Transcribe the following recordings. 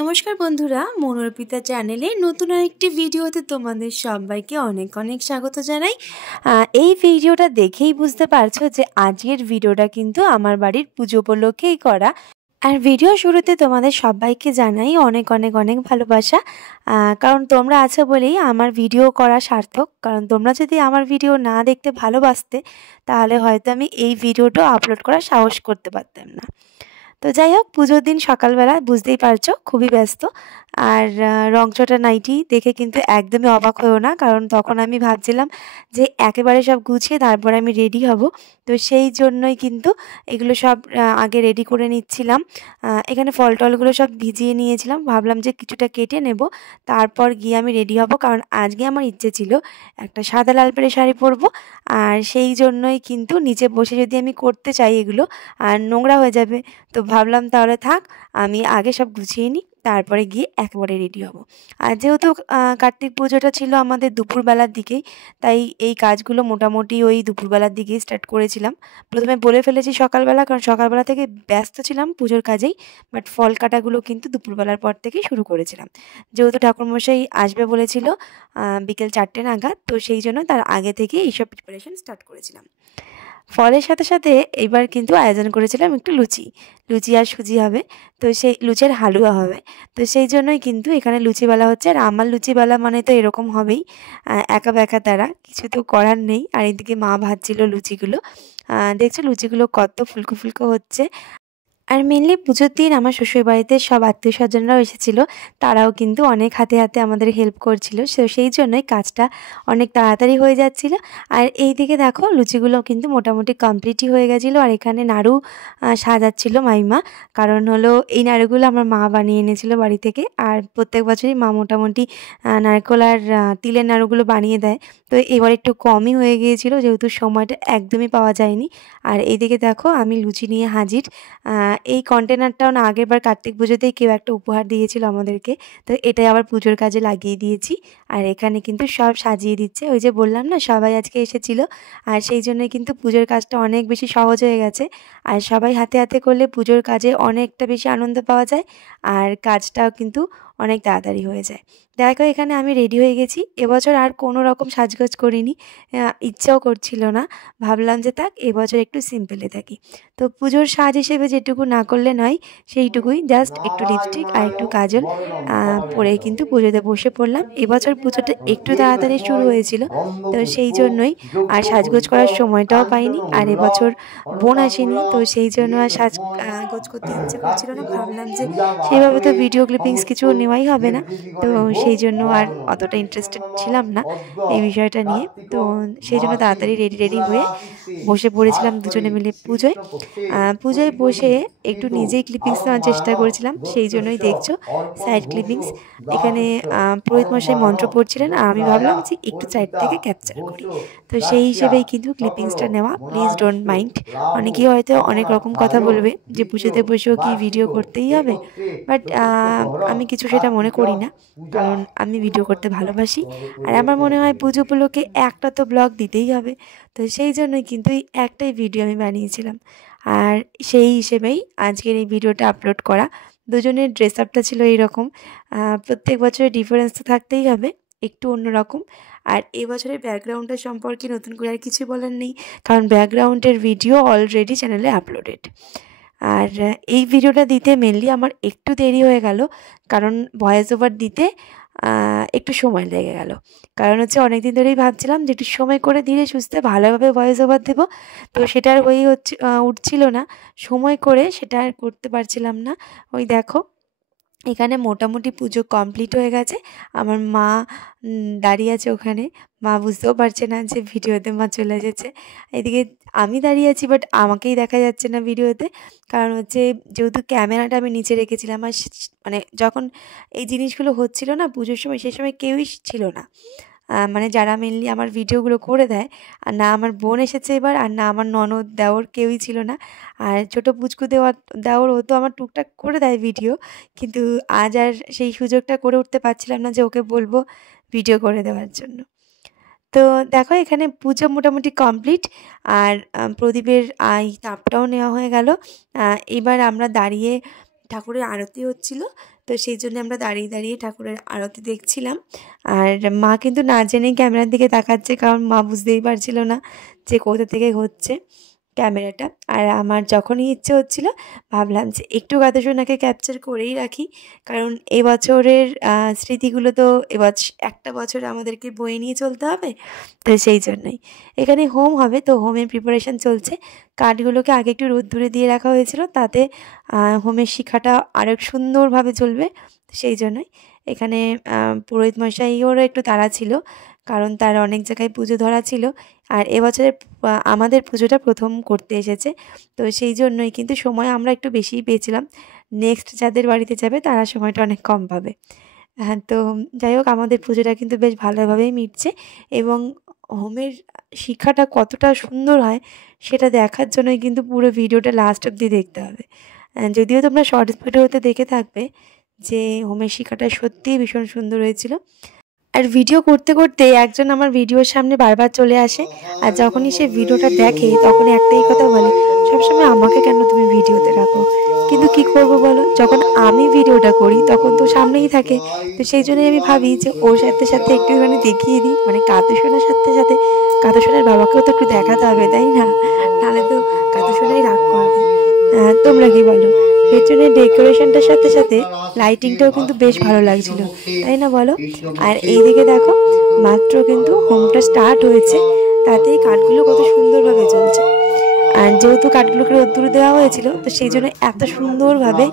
নমস্কার বন্ধুরা, মনোরপিতা চ্যানেলে নতুন আরেকটি ভিডিওতে তোমাদের সবাইকে অনেক অনেক স্বাগত জানাই। এই ভিডিওটা দেখেই বুঝতে পারছো যে আজকের ভিডিওটা কিন্তু আমার বাড়ির পুজো উপলক্ষেই করা। আর ভিডিও শুরুতে তোমাদের সবাইকে জানাই অনেক অনেক অনেক ভালোবাসা, কারণ তোমরা আছো বলেই আমার ভিডিও করা সার্থক। কারণ তোমরা যদি আমার ভিডিও না দেখতে ভালোবাসতে তাহলে হয়তো আমি এই ভিডিওটা আপলোড করার সাহস করতে পারতাম না। তো যাই হোক, পুজোর দিন সকালবেলা বুঝতেই পারছো খুবই ব্যস্ত। আর রংচটা নাইটি দেখে কিন্তু একদমই অবাক হয়েও না, কারণ তখন আমি ভাবছিলাম যে একেবারে সব গুছিয়ে তারপরে আমি রেডি হব। তো সেই জন্যই কিন্তু এগুলো সব আগে রেডি করে নিচ্ছিলাম। এখানে ফল টলগুলো সব ভিজিয়ে নিয়েছিলাম, ভাবলাম যে কিছুটা কেটে নেব, তারপর গিয়ে আমি রেডি হব। কারণ আজকে আমার ইচ্ছে ছিল একটা সাদা লাল পেরে শাড়ি পরবো। আর সেই জন্যই কিন্তু নিচে বসে যদি আমি করতে চাই এগুলো আর নোংরা হয়ে যাবে, তো ভাবলাম তাহলে থাক, আমি আগে সব গুছিয়ে নিই, তারপরে গিয়ে একেবারে রেডি হব। আর যেহেতু কার্তিক পুজোটা ছিল আমাদের দুপুরবেলার দিকেই, তাই এই কাজগুলো মোটামুটি ওই দুপুরবেলার দিকেই স্টার্ট করেছিলাম। প্রথমে বলে ফেলেছি সকালবেলা, কারণ সকালবেলা থেকে ব্যস্ত ছিলাম পুজোর কাজেই, বাট ফল কাটাগুলো কিন্তু দুপুরবেলার পর থেকেই শুরু করেছিলাম। যেহেতু ঠাকুরমশাই আসবে বলেছিল বিকেল 4টে নাগাদ, তো সেই জন্য তার আগে থেকে এইসব প্রিপারেশন স্টার্ট করেছিলাম। ফলের সাথে সাথে এইবার কিন্তু আয়োজন করেছিলাম একটু লুচি আর সুজি হবে, তো সেই লুচির হালুয়া হবে। তো সেই জন্যই কিন্তু এখানে লুচিওয়ালা হচ্ছে। আর আমার লুচিওয়ালা মানে তো এরকম হবেই, একা বেকা তারা, কিছু তো করার নেই। আর এদিকে মা ভাজছিল লুচিগুলো, দেখছো লুচিগুলো কত ফুলকো ফুলকো হচ্ছে। আর মেনলি পুজোর দিন আমার শ্বশুরবাড়িতে সব আত্মীয়স্বজনরাও এসেছিলো, তারাও কিন্তু অনেক হাতে হাতে আমাদের হেল্প করছিল। সেই জন্যই কাজটা অনেক তাড়াতাড়ি হয়ে যাচ্ছিলো। আর এই দিকে দেখো লুচিগুলো কিন্তু মোটামুটি কমপ্লিটই হয়ে গেছিলো। আর এখানে নাড়ু সাজাচ্ছিল মাইমা, কারণ হলো এই নাড়ুগুলো আমার মা বানিয়ে এনেছিলো বাড়ি থেকে। আর প্রত্যেক বছরই মা মোটামুটি নারকেল আর তিলের নাড়ুগুলো বানিয়ে দেয়, তো এবার একটু কমই হয়ে গিয়েছিলো যেহেতু সময়টা একদমই পাওয়া যায়নি। আর এইদিকে দেখো আমি লুচি নিয়ে হাজির। এই কন্টেনারটাও না আগেরবার কার্তিক পুজোতেই কেউ একটা উপহার দিয়েছিল আমাদেরকে, তো এটাই আবার পুজোর কাজে লাগিয়ে দিয়েছি। আর এখানে কিন্তু সব সাজিয়ে দিচ্ছে, ওই যে বললাম না সবাই আজকে এসেছিল, আর সেই জন্যই কিন্তু পুজোর কাজটা অনেক বেশি সহজ হয়ে গেছে। আর সবাই হাতে হাতে করলে পুজোর কাজে অনেকটা বেশি আনন্দ পাওয়া যায়, আর কাজটাও কিন্তু অনেক তাড়াতাড়ি হয়ে যায়। দেখো এখানে আমি রেডি হয়ে গেছি। এবছর আর কোনো রকম সাজগোজ করিনি, ইচ্ছাও করছিল না, ভাবলাম যে থাক এবছর একটু সিম্পলে থাকি। তো পুজোর সাজ হিসেবে যেটুকু না করলে নয় সেইটুকুই, জাস্ট একটু লিপস্টিক আর একটু কাজল পরে কিন্তু পুজোতে বসে পড়লাম। এবছর পুজোটা একটু তাড়াতাড়ি শুরু হয়েছিল, তো সেই জন্যই আর সাজগোজ করার সময়টাও পাইনি। আর এবছর বোন আসেনি, তো সেই জন্য আর সাজগোজ করতে ইচ্ছে করছিল না। ভাবলাম যে সেইভাবে তো ভিডিও ক্লিপিংস কিছু নেওয়াই হবে না, তো সেই জন্য আর অতটা ইন্টারেস্টেড ছিলাম না এই বিষয়টা নিয়ে। তো সেই জন্য তাড়াতাড়ি রেডি হয়ে বসে পড়েছিলাম দুজনে মিলে পুজোয়। পুজোয় বসে একটু নিজেই ক্লিপিংস নেওয়ার চেষ্টা করেছিলাম, সেই জন্যই দেখছো সাইড ক্লিপিংস। এখানে পুরোহিত মশাই মন্ত্র পড়ছিলেন, আর আমি ভাবলাম যে একটু সাইড থেকে ক্যাপচার করি, তো সেই হিসেবেই কিন্তু ক্লিপিংসটা নেওয়া। Please don't mind. অনেকেই হয়তো অনেক রকম কথা বলবে যে পুজোতে বসেও কি ভিডিও করতেই হবে, বাট আমি কিছু সেটা মনে করি না, কারণ আমি ভিডিও করতে ভালোবাসি। আর আমার মনে হয় পুজো উপলক্ষে একটা তো ব্লগ দিতেই হবে, তো সেই জন্যই কিন্তু এই একটাই ভিডিও আমি বানিয়েছিলাম। আর সেই হিসেবেই আজকের এই ভিডিওটা আপলোড করা। দুজনের ড্রেস আপটা ছিল এইরকম, প্রত্যেক বছরের ডিফারেন্স তো থাকতেই হবে, একটু অন্যরকম। আর এবছরের ব্যাকগ্রাউন্ডের সম্পর্কে নতুন করে আর কিছু বলার নেই, কারণ ব্যাকগ্রাউন্ডের ভিডিও অলরেডি চ্যানেলে আপলোডেড। আর এই ভিডিওটা দিতে মেনলি আমার একটু দেরি হয়ে গেল, কারণ ভয়েস ওভার দিতে একটু সময় লেগে গেল। কারণ হচ্ছে অনেক দিন ধরেই ভাবছিলাম যে একটু সময় করে ধীরে সুস্থে ভালোভাবে ভয়েস ওভার দেবো, তো সেটা আর হয়েই উঠছিল না, সময় করে সেটা আর করতে পারছিলাম না। ওই দেখো এখানে মোটামুটি পুজো কমপ্লিট হয়ে গেছে। আমার মা দাঁড়িয়ে আছে ওখানে, মা বুঝতেও পারছে না যে ভিডিওতে মা চলে এসেছে। এদিকে আমি দাঁড়িয়ে আছি, বাট আমাকেই দেখা যাচ্ছে না ভিডিওতে, কারণ হচ্ছে যেহেতু ক্যামেরাটা আমি নিচে রেখেছিলাম। আর মানে যখন এই জিনিসগুলো হচ্ছিল না পুজোর সময়, সেই সময় কেউই ছিল না, মানে যারা মেনলি আমার ভিডিওগুলো করে দেয়। আর না আমার বোন এসেছে এবার, আর না আমার ননদ দেওর কেউই ছিল না। আর ছোটো পুচকু দেওর ও তো আমার টুকটাক করে দেয় ভিডিও, কিন্তু আজ আর সেই সুযোগটা করে উঠতে পারছিলাম না যে ওকে বলবো ভিডিও করে দেওয়ার জন্য। তো দেখো এখানে পুজো মোটামুটি কমপ্লিট, আর প্রদীপের এই তাপটাও নেওয়া হয়ে গেল। এবার আমরা দাঁড়িয়ে ঠাকুরের আরতি হচ্ছিল, তো সেই জন্য আমরা দাঁড়িয়ে দাঁড়িয়ে ঠাকুরের আরতি দেখছিলাম। আর মা কিন্তু না জেনেই ক্যামেরার দিকে তাকাচ্ছে, কারণ মা বুঝতেই পারছিল না যে কোথা থেকে হচ্ছে ক্যামেরাটা। আর আমার যখনই ইচ্ছে হচ্ছিল ভাবলাম যে একটু গাতাসোনাকে ক্যাপচার করেই রাখি, কারণ এবছরের স্মৃতিগুলো তো একটা বছর আমাদেরকে বয়ে নিয়ে চলতে হবে। তো সেই জন্যই এখানে হোম হবে, তো হোমের প্রিপারেশান চলছে। কাঠগুলোকে আগে একটু রোদ্দুরে দিয়ে রাখা হয়েছিল, তাতে হোমের শিখাটা আরও সুন্দরভাবে চলবে। সেই জন্যই এখানে পুরোহিত মশাইয়েরও একটু তাড়া ছিল, কারণ তার অনেক জায়গায় পুজো ধরা ছিল। আর এবছরে আমাদের পুজোটা প্রথম করতে এসেছে, তো সেই জন্যই কিন্তু সময় আমরা একটু বেশিই পেয়েছিলাম। নেক্সট যাদের বাড়িতে যাবে তারা সময়টা অনেক কম পাবে। হ্যাঁ, তো যাই হোক আমাদের পুজোটা কিন্তু বেশ ভালোভাবেই মিটছে, এবং হোমের শিখাটা কতটা সুন্দর হয় সেটা দেখার জন্যই কিন্তু পুরো ভিডিওটা লাস্ট অবধি দেখতে হবে। যদিও তোমরা শর্টস ভিডিওতে দেখে থাকবে যে হোমের শিখাটা সত্যিই ভীষণ সুন্দর হয়েছিল। আর ভিডিও করতে করতে একজন আমার ভিডিওর সামনে বারবার চলে আসে, আর যখনই সে ভিডিওটা দেখে তখনই একটাই কথা বলে, সবসময় আমাকে কেন তুমি ভিডিওতে রাখো। কিন্তু কি করব বলো, যখন আমি ভিডিওটা করি তখন তো সামনেই থাকে। তো সেই জন্যই আমি ভাবি যে ওর সাথে সাথে একটুখানি দেখিয়ে দিই, মানে গাতাসোনার সাথে সাথে গাতাসোনার বাবাকেও তো একটু দেখাতে হবে, তাই না? নাহলে তো গাতাসোনাই রাগ করবে। তোমরা কি বলো? পেছনের ডেকোরেশনটার সাথে সাথে লাইটিংটাও কিন্তু বেশ ভালো লাগছিল, তাই না বলো? আর এইদিকে দেখো মাত্র কিন্তু হোমটা স্টার্ট হয়েছে, তাতেই কাঠগুলো কত সুন্দরভাবে জ্বলছে। আর যেহেতু কাঠগুলোকে রোদ্দুরে দেওয়া হয়েছিল, তো সেই জন্য এত সুন্দরভাবে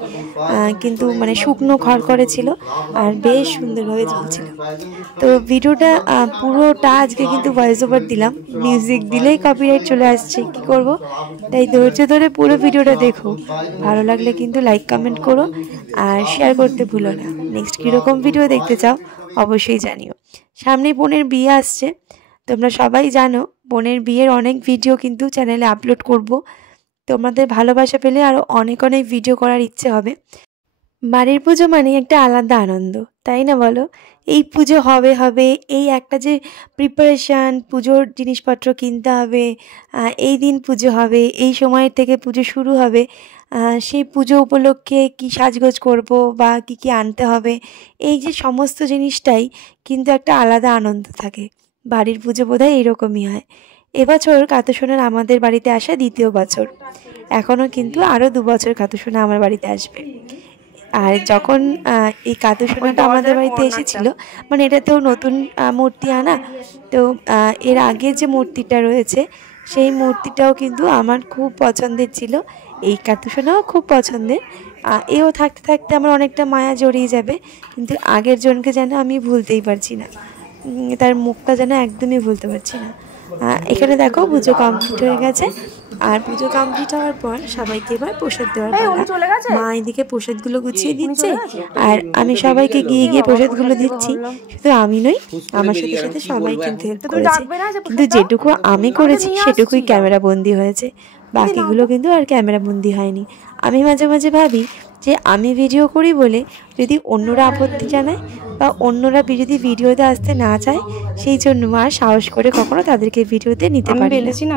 কিন্তু মানে শুকনো খড়খড়ে ছিল, আর বেশ সুন্দরভাবে জ্বলছিল। তো ভিডিওটা পুরোটা আজকে কিন্তু ভয়েস ওভার দিলাম, মিউজিক দিলেই কপিরাইট চলে আসছে, কি করব। তাই ধৈর্য ধরে পুরো ভিডিওটা দেখো, ভালো লাগলে কিন্তু লাইক কমেন্ট করো আর শেয়ার করতে ভুলো না। নেক্সট কীরকম ভিডিও দেখতে চাও অবশ্যই জানিও। সামনেই বোনের বিয়ে আসছে, তোমরা সবাই জানো বোনের বিয়ের অনেক ভিডিও কিন্তু চ্যানেলে আপলোড করব। তোমাদের ভালোবাসা পেলে আরও অনেক অনেক ভিডিও করার ইচ্ছে হবে। বাড়ির পুজো মানে একটা আলাদা আনন্দ, তাই না বলো? এই পুজো হবে হবে এই একটা যে প্রিপারেশান, পুজোর জিনিসপত্র কিনতে হবে, এই দিন পুজো হবে, এই সময়ের থেকে পুজো শুরু হবে, সেই পুজো উপলক্ষে কি সাজগোজ করব বা কি আনতে হবে, এই যে সমস্ত জিনিসটাই কিন্তু একটা আলাদা আনন্দ থাকে। বাড়ির পুজো বোধহয় এরকমই হয়। এবছর গাতাসোনার আমাদের বাড়িতে আসা 2য় বছর, এখনও কিন্তু আরও 2 বছর গাতাসোনা আমার বাড়িতে আসবে। আর যখন এই গাতাসোনাটা আমাদের বাড়িতে এসেছিল, মানে এটা তো নতুন মূর্তি আনা, তো এর আগে যে মূর্তিটা রয়েছে সেই মূর্তিটাও কিন্তু আমার খুব পছন্দের ছিল, এই গাতাসোনাও খুব পছন্দের। এও থাকতে থাকতে আমার অনেকটা মায়া জড়িয়ে যাবে, কিন্তু আগের জনকে যেন আমি ভুলতেই পারছি না, তার মুখটা যেন একদমই ভুলতে পারছি না। এখানে দেখো পুজো কমপ্লিট হয়ে গেছে, আর পুজো কমপ্লিট হওয়ার পর সবাইকে এবার প্রসাদ দেওয়ার পালা। মা এদিকে প্রসাদগুলো গুছিয়ে দিচ্ছে, আর আমি সবাইকে গিয়ে গিয়ে প্রসাদগুলো দিচ্ছি। শুধু আমি নই, আমার সাথে সাথে সবাই কিন্তু হেল্প করেছে, কিন্তু যেটুকু আমি করেছি সেটুকুই ক্যামেরা বন্দি হয়েছে, বাকিগুলো কিন্তু আর ক্যামেরা বন্দি হয়নি। আমি মাঝে মাঝে ভাবি যে আমি ভিডিও করি বলে যদি অন্যরা আপত্তি জানায় বা অন্যরা যদি ভিডিওতে আসতে না চায়, সেই জন্য আর সাহস করে কখনো তাদেরকে ভিডিওতে নিতে পারি না।